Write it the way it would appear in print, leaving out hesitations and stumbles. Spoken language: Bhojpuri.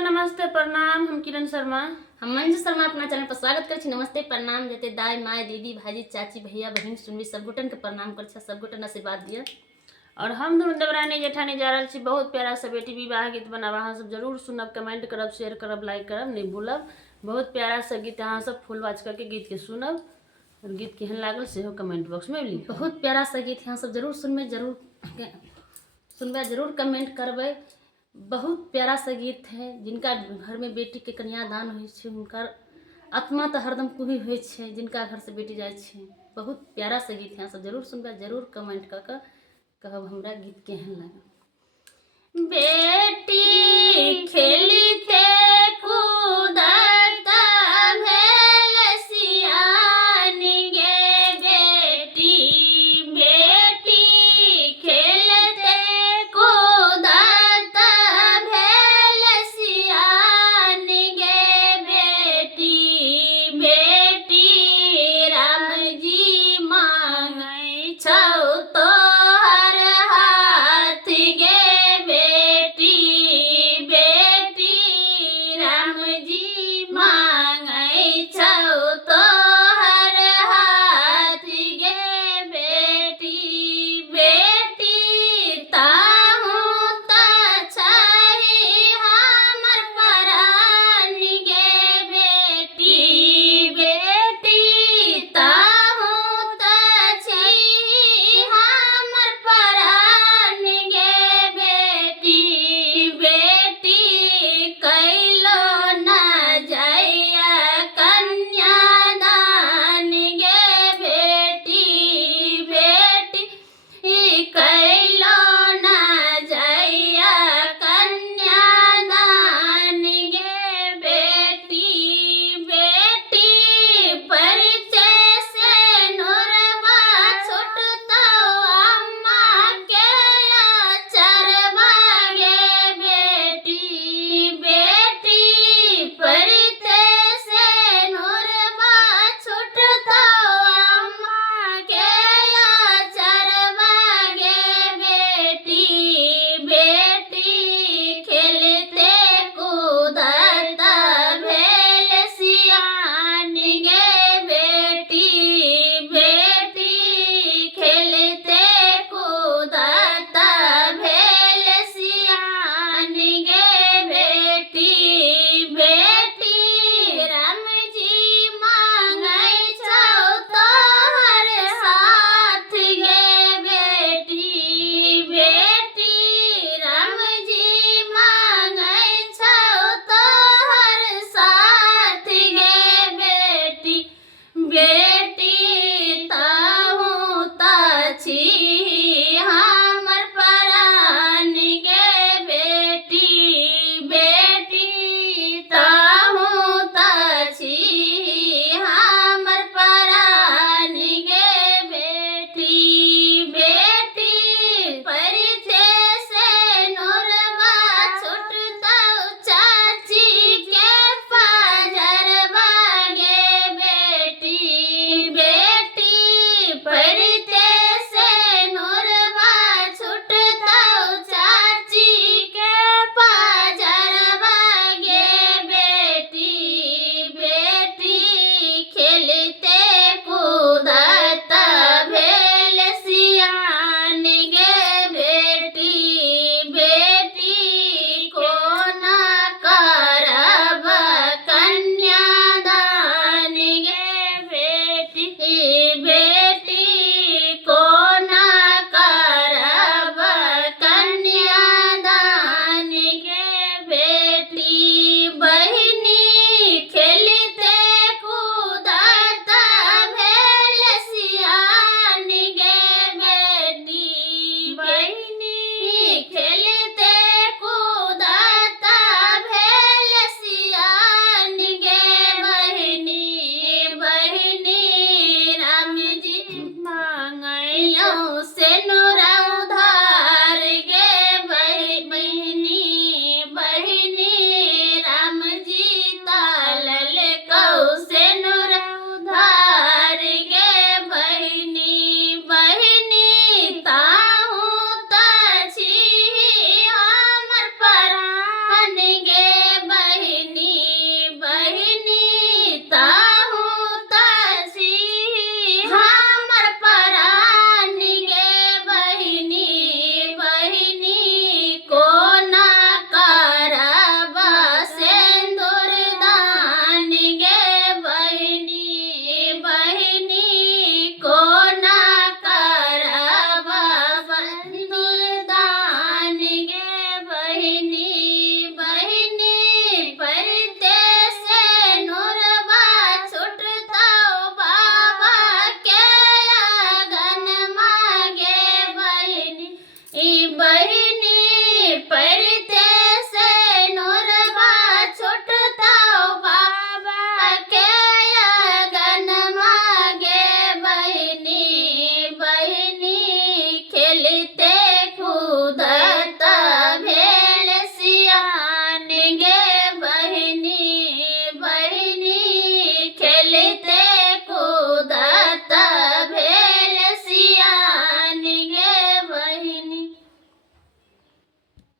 नमस्ते प्रणाम। हम किरण शर्मा, हम मंजू शर्मा अपना चैनल पर स्वागत कर छी। नमस्ते प्रणाम जते दाई माय दीदी भाजी चाची भैया बहन सुनबी सब गोटन के प्रणाम कर छी, सब गोटन आशीर्वाद दिया। और हम दोनों देवरानी जेठानी जा रही छी। बहुत प्यारा सा बेटी विवाह गीत बनावा, अहाँ सब जरूर सुनब, कमेंट करब, शेयर करब, लाइक करब, नहीं भूलब। बहुत प्यारा सा गीत अहाँ सब फुल वाच करके गीत के सुनब और गीत केहन लागल सेहो कमेंट बॉक्स में लिखब। बहुत प्यारा सा गीत यहाँ सब जरूर सुनबे, जरूर सुनबे, जरूर कमेंट करबे। बहुत प्यारा सा गीत है। जिनका घर में बेटी के कन्यादान होइ छै हुनकर आत्मा तो हरदम कुही होइ छै, जिनका घर से बेटी जाए छै। बहुत प्यारा सा गीत यहाँ सब जरूर सुनबे, जरूर कमेंट करके कहब हमरा गीत केहन लगे। बेटी